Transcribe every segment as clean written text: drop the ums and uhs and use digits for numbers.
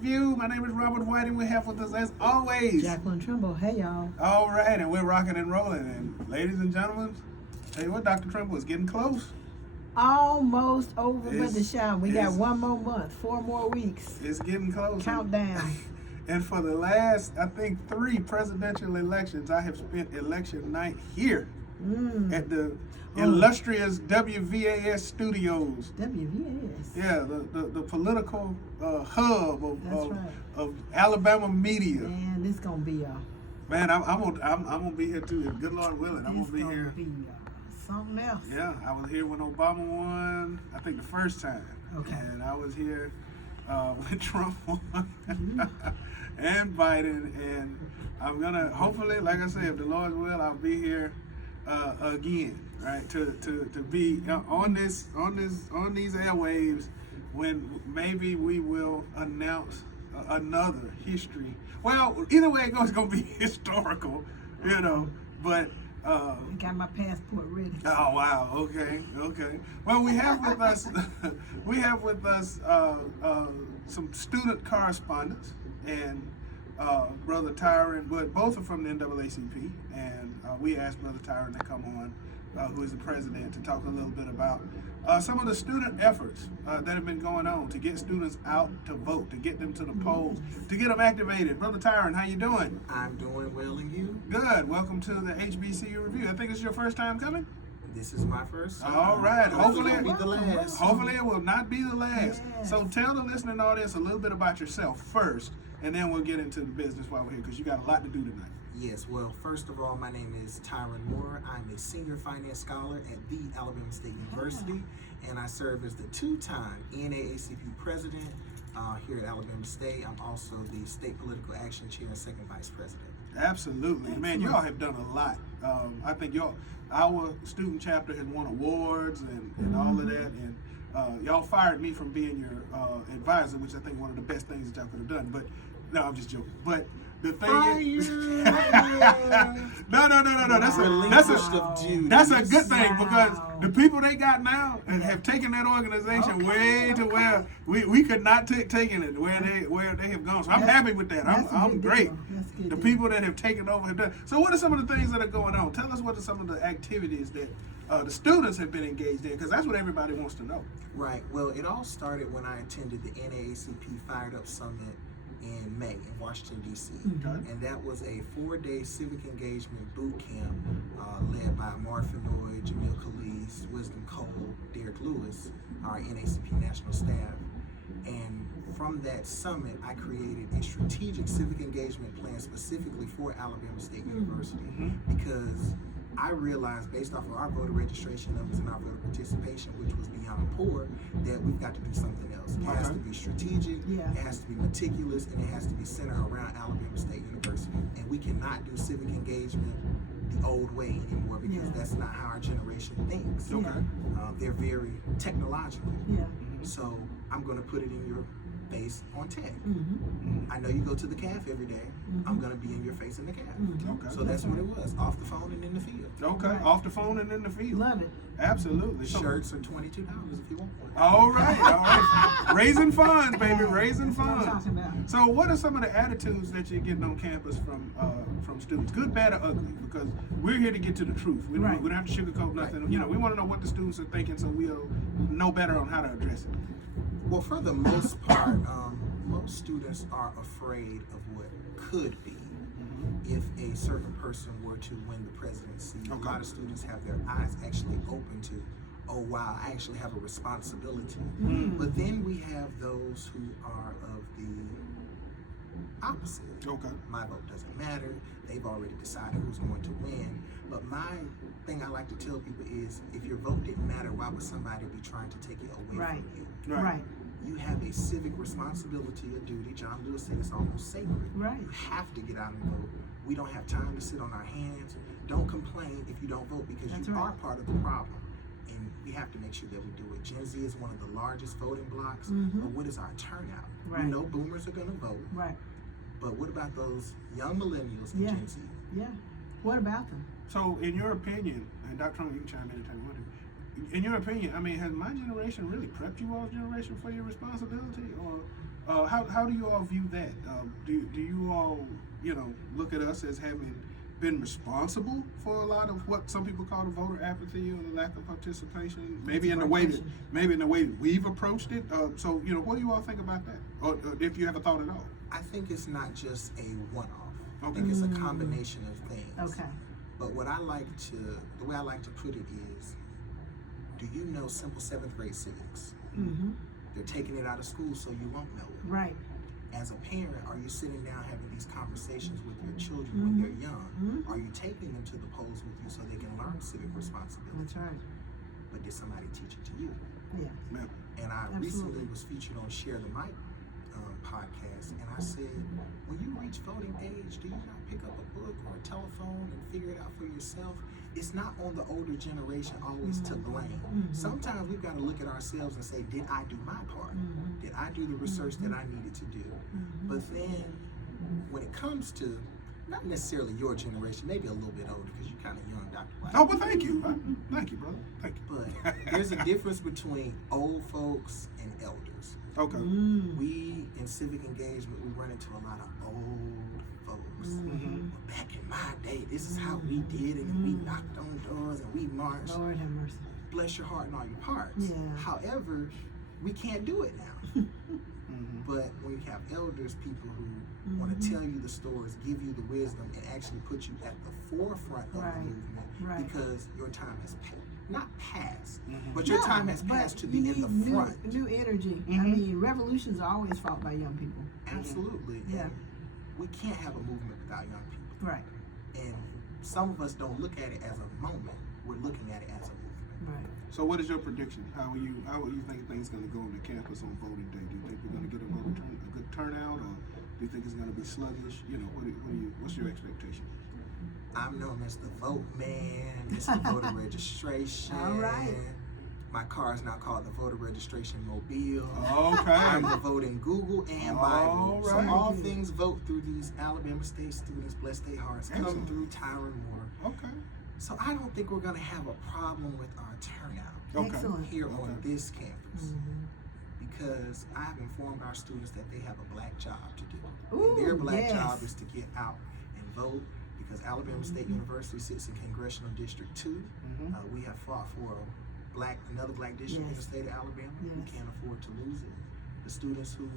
Review. My name is Robert White, and we have with us, as always, Jacqueline Trimble. Hey, y'all. All right, and we're rocking and rolling. And ladies and gentlemen, tell you what, Dr. Trimble is getting close. Almost over but the shine. We got it's- 1 more month, 4 more weeks. It's getting close. Countdown. And for the last, I think, 3 presidential elections, I have spent election night here at the illustrious WVAS studios. WVS. Yeah, the political hub That's right. of Alabama media. Man, this gonna be Man, I'm gonna be here too. If good Lord willing, I'm gonna be here. Something else. Yeah, I was here when Obama won. I think the first time. Okay. And I was here when Trump won and Biden. And I'm gonna hopefully, like I said, if the Lord's will, I'll be here again. Right, to be on these airwaves when maybe we will announce another history. Well, either way it goes, it's gonna be historical, you know. But I got my passport ready. oh wow, okay. Well, we have with us some student correspondents and Brother Tyron, but both are from the NAACP, and we asked Brother Tyron to come on. Who is the president, to talk a little bit about some of the student efforts that have been going on to get students out to vote, to get them to the polls, to get them activated. Brother Tyron, how you doing? I'm doing well, and you? Good. Welcome to the HBCU Review. I think this is your first time coming? This is my first. All right. Hopefully it won't be the last. Hopefully it will not be the last. Yes. So tell the listening audience a little bit about yourself first, and then we'll get into the business while we're here, because you got a lot to do tonight. Yes, well, first of all, my name is Tyron Moore. I'm a senior finance scholar at the Alabama State University, and I serve as the 2-time NAACP president here at Alabama State. I'm also the state political action chair and second vice president. Absolutely, man. Y'all have done a lot. I think our student chapter has won awards and all of that, and y'all fired me from being your advisor, which I think one of the best things that y'all could have done. But no, I'm just joking. But the thing is, no. That's a good thing, because the people they got now have taken that organization way to where we could not taken it where they have gone. So I'm happy with that. I'm great. The people that have taken over have done. So what are some of the things that are going on? Tell us what are some of the activities that the students have been engaged in, because that's what everybody wants to know. Right. Well, it all started when I attended the NAACP Fired Up Summit in May in Washington, D.C. And that was a 4-day civic engagement boot camp led by Marvin Noy, Jamil Khalees, Wisdom Cole, Derek Lewis, our NAACP national staff. And from that summit, I created a strategic civic engagement plan specifically for Alabama State University, because I realized, based off of our voter registration numbers and our voter participation, which was beyond poor, that we've got to do something else. It has to be strategic, it has to be meticulous, and it has to be centered around Alabama State University. And we cannot do civic engagement the old way anymore, because that's not how our generation thinks. They're very technological. So I'm going to put it in your face on tech. I know you go to the CAF every day. I'm going to be in your face in the CAF. So that's what it was, off the phone and in the field. Off the phone and in the field. Love it. Absolutely. Shirts are $22 if you want one. All right. Raising funds, baby, raising That's what I'm funds. talking about. So what are some of the attitudes that you're getting on campus from students, good, bad, or ugly? Because we're here to get to the truth. We don't have to sugarcoat nothing. You know, we want to know what the students are thinking, so we'll know better on how to address it. Well, for the most part, most students are afraid of what could be if a certain person were to win the presidency. A lot of students have their eyes actually open to, oh wow, I actually have a responsibility. But then we have those who are of the opposite. My vote doesn't matter. They've already decided who's going to win. But my thing I like to tell people is, if your vote didn't matter, why would somebody be trying to take it away from you? Right. You have a civic responsibility, a duty. John Lewis said it's almost sacred. You have to get out and vote. We don't have time to sit on our hands. Don't complain if you don't vote, because you are part of the problem. And we have to make sure that we do it. Gen Z is one of the largest voting blocks, but what is our turnout? We know boomers are going to vote. But what about those young millennials and Gen Z? What about them? So in your opinion, and Dr. Trump, you can chime in anytime you want to, in your opinion, I mean, has my generation really prepped you all's generation for your responsibility, or How do you all view that? Do you all, look at us as having been responsible for a lot of what some people call the voter apathy or the lack of participation? Maybe in the way that we've approached it. So what do you all think about that? Or if you ever thought at all? I think it's not just a one-off. I Okay. think it's a combination of things. Okay. But the way I like to put it is, do you know simple 7th grade civics? Mm-hmm. They're taking it out of school so you won't know it. Right. As a parent, are you sitting down having these conversations with your children when they're young? Mm-hmm. Are you taking them to the polls with you so they can learn civic responsibility? That's right. But did somebody teach it to you? Yeah. Ma'am. And I Absolutely. recently was featured on Share the Mic podcast, and I said, when you reach voting age, do you not pick up a book or a telephone and figure it out for yourself? It's not on the older generation always to blame. Sometimes we've got to look at ourselves and say, did I do my part? Did I do the research that I needed to do? But then when it comes to not necessarily your generation, maybe a little bit older because you're kind of young, Dr. White. Oh, well, thank you. Thank you, brother. Thank you. But there's a difference between old folks and elders. Okay. We, in civic engagement, we run into a lot of old folks. Mm-hmm. Well, back in my day, this is how we did it, and we knocked on doors and we marched. Lord have mercy. Bless your heart and all your parts. Yeah. However, we can't do it now. Mm-hmm. But when you have elders, people who want to tell you the stories, give you the wisdom, and actually put you at the forefront of the movement, because your time has not passed, but your time has passed to be in the front. New energy. I mean, revolutions are always fought by young people. Absolutely. Yeah. And we can't have a movement without young people. Right. And some of us don't look at it as a moment. We're looking at it as a movement. Right. So what is your prediction? How are you think things going to go on the campus on voting day? Do you think we're going to get a good turnout, or do you think it's going to be sluggish? What's your expectation? I'm known as the vote man, Mr. Voter Registration. All right. My car is now called the Voter Registration Mobile. Okay. I'm the voting Google and Bible. All So right. all things vote through these Alabama State students, bless their hearts, come Excellent. through Tyron Moore. Okay. So I don't think we're going to have a problem with our turnout Okay. Excellent. here on this campus. Because I've informed our students that they have a black job to do. Ooh, and their black yes. job is to get out and vote, because Alabama State University sits in Congressional District 2. We have fought for another black district in the state of Alabama. We Yes. can't afford to lose it. The students who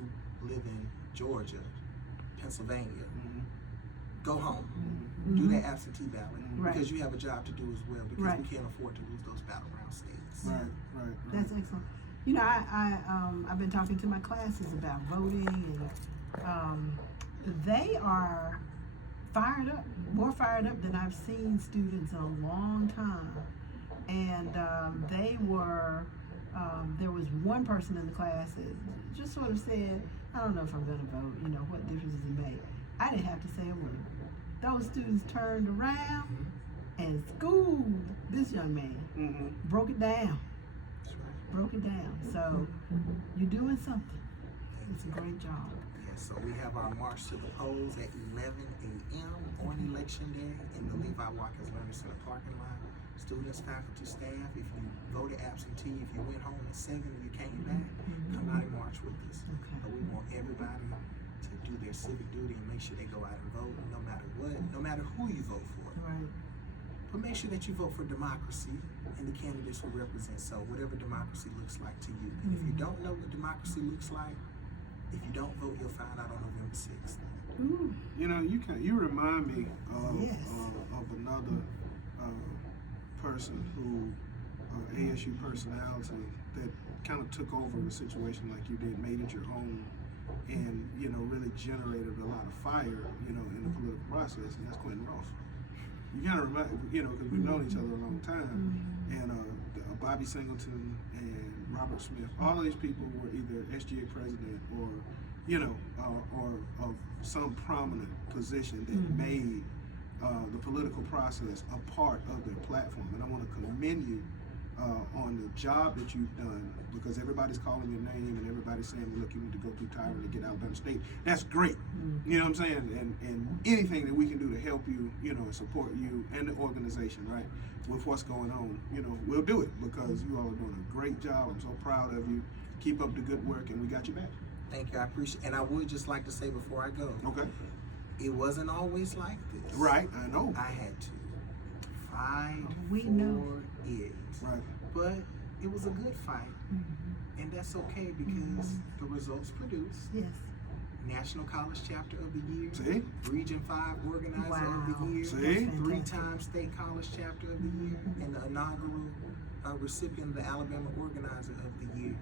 live in Georgia, Pennsylvania, go home. Do that absentee ballot, Right. because you have a job to do as well, because Right. we can't afford to lose those battleground states. Right. That's excellent. I've been talking to my classes about voting, and they are fired up, more fired up than I've seen students in a long time. And they were, there was one person in the class that just sort of said, I don't know if I'm going to vote, what difference does it make? I didn't have to say a word. Those students turned around and schooled this young man, broke it down. So you're doing something. It's a great job. Yes, so we have our march to the polls at 11 a.m. on election day in the Levi Watkins Learning Center parking lot. Students, faculty, staff, if you voted absentee, if you went home at 7 and you came back, come out and march with us. Okay. But we want everybody to do their civic duty and make sure they go out and vote, no matter what, no matter who you vote for. Right. But make sure that you vote for democracy and the candidates who represent so whatever democracy looks like to you. And if you don't know what democracy looks like, if you don't vote, you'll find out on November 6th. Ooh. You remind me of Yes. of another person who ASU personality that kind of took over the situation like you did, made it your own, and really generated a lot of fire in the political process, and that's Quentin Ross. You kind of remind, because we've known each other a long time, and Bobby Singleton and Robert Smith, all of these people were either SGA president or of some prominent position that made the political process a part of their platform. And I want to commend you on the job that you've done, because everybody's calling your name and everybody's saying, look, you need to go through Tyron to get Alabama State. That's great. You know what I'm saying? And anything that we can do to help you, and support you and the organization, right, with what's going on, we'll do it, because you all are doing a great job. I'm so proud of you. Keep up the good work, and we got you back. Thank you. I appreciate. And I would just like to say before I go, Okay. it wasn't always like this. Right, I know. I had to fight We for know. it. Right. But it was a good fight. And that's okay because the results produced. Yes. National College Chapter of the Year. See? Region 5 Organizer Wow. of the Year. See? That's fantastic. 3-time State College Chapter of the Year. And the inaugural recipient of the Alabama Organizer of the Year.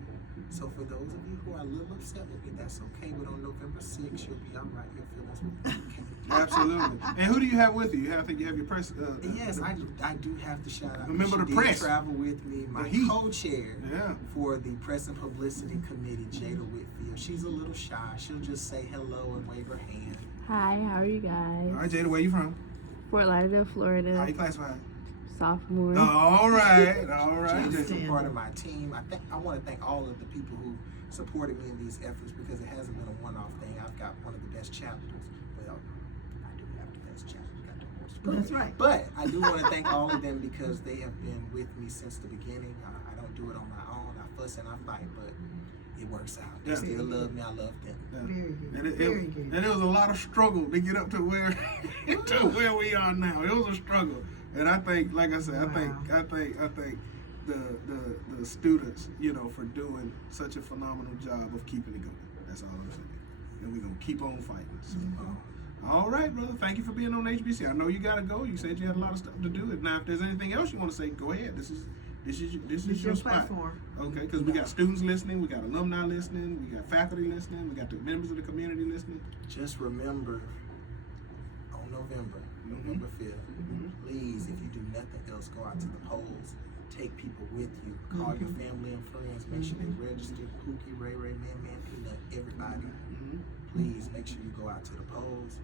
So for those of you who are a little upset with me, that's okay. But on November 6th, you'll be all right. Your feelings will be okay. Absolutely. And who do you have with you? I think you have your press. Yes, I do have to shout out. Remember She the did press. travel with me, my The heat. co-chair Yeah. for the Press and Publicity Committee, Jada Whitfield. She's a little shy. She'll just say hello and wave her hand. Hi, how are you guys? All right, Jada, where you from? Fort Lauderdale, How Florida, you classified? sophomore. All right, all right. Jada's a part of my team. I want to thank all of the people who supported me in these efforts because it hasn't been a one-off thing. I've got one of the best chapters. Well, I do have the best chapter. Got the most. That's right. But I do want to thank all of them because they have been with me since the beginning. I don't do it on my own. I fuss and I fight, but it works out. They Yeah. still love me. I love them. Yeah. Very good. And Very good. and it was a lot of struggle to get up to where we are now. It was a struggle, and I think, like I said, I think the students, for doing such a phenomenal job of keeping it going. That's all I'm saying, and we're gonna keep on fighting. So, all right, brother. Thank you for being on HBC. I know you gotta go. You said you had a lot of stuff to do. Now, if there's anything else you want to say, go ahead. This is It's your spot. platform. Okay, because we got students listening, we got alumni listening, we got faculty listening, we got the members of the community listening. Just remember, on November 5th, please, if you do nothing else, go out to the polls. Take people with you. Call your family and friends. Make sure they register. Pookie, Ray Ray, Man, Peanut, everybody. Please make sure you go out to the polls.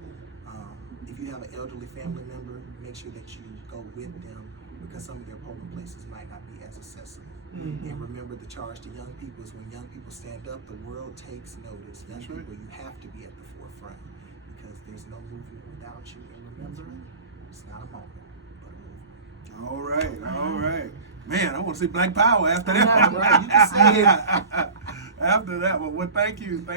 If you have an elderly family member, make sure that you go with them because some of their polling places might not be as accessible. And remember, the charge to young people is when young people stand up, the world takes notice. Young That's right. people, you have to be at the forefront because there's no movement without you. And remember, it's not a moment, but a movement. All right. Man, I want to see Black Power after that I one. know, right? You can say After that one. Well, thank you.